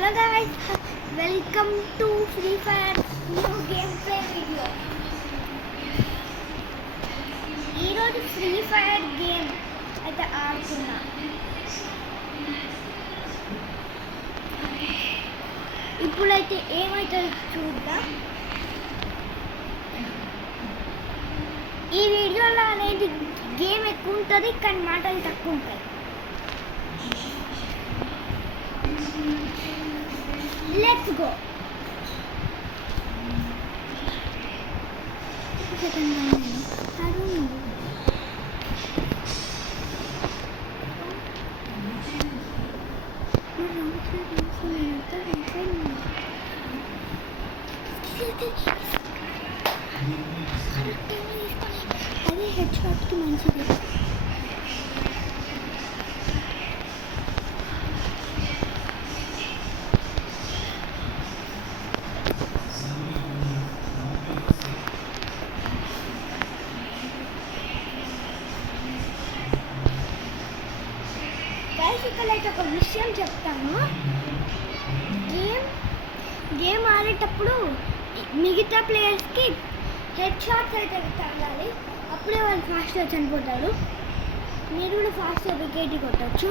Hello guys, welcome to Free Fire new gameplay video. ఈరోజు free fire game అయితే ఆడుతున్నా. ఇప్పుడైతే ఏమైతే చూద్దాం. ఈ వీడియోలో అనేది గేమ్ ఎక్కువ ఉంటుంది కానీ మాటలు తక్కువ ఉంటాయి. Let's go. I don't know. అదే హెడ్ షాట్కి మంచిది. ఇక్కడైతే ఒక విషయం చెప్తాను. గేమ్ ఆడేటప్పుడు మిగతా ప్లేయర్స్కి హెడ్ షాట్స్ అయితే తగలాలి. అప్పుడే వాళ్ళు ఫాస్ట్గా చనిపోతారు. మీరు కూడా ఫాస్ట్గా వికెట్ కొట్టచ్చు.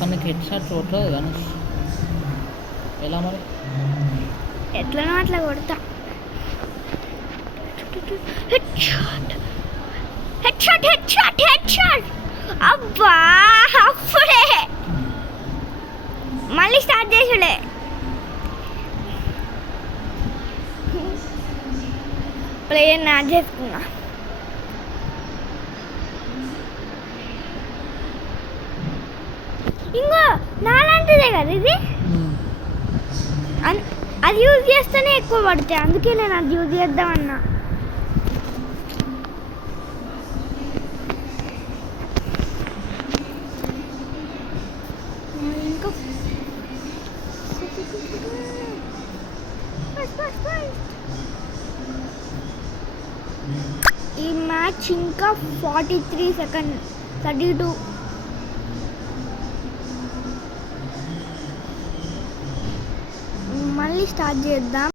మనకి హెడ్ షాట్ కొట్టలేదు కానీ ఎలా మరి ఎట్లనో అట్లా కొడతా. Head shot head shot head shot head shot. అబ్బా అప్పుడే మళ్ళీ స్టార్ట్ చేసుడే. ప్లేయర్ నాట్ చేసుకున్నా. ఇంకో నాలాంటిదే కదా ఇది. అది యూజ్ చేస్తేనే ఎక్కువ పడతాయి. అందుకే నేను అది యూజ్ చేద్దామన్నా. ఇంకా ఈ మ్యాచ్ ఇంకా 43 సెకండ్ 32. మళ్ళీ స్టార్ట్ చేద్దాం.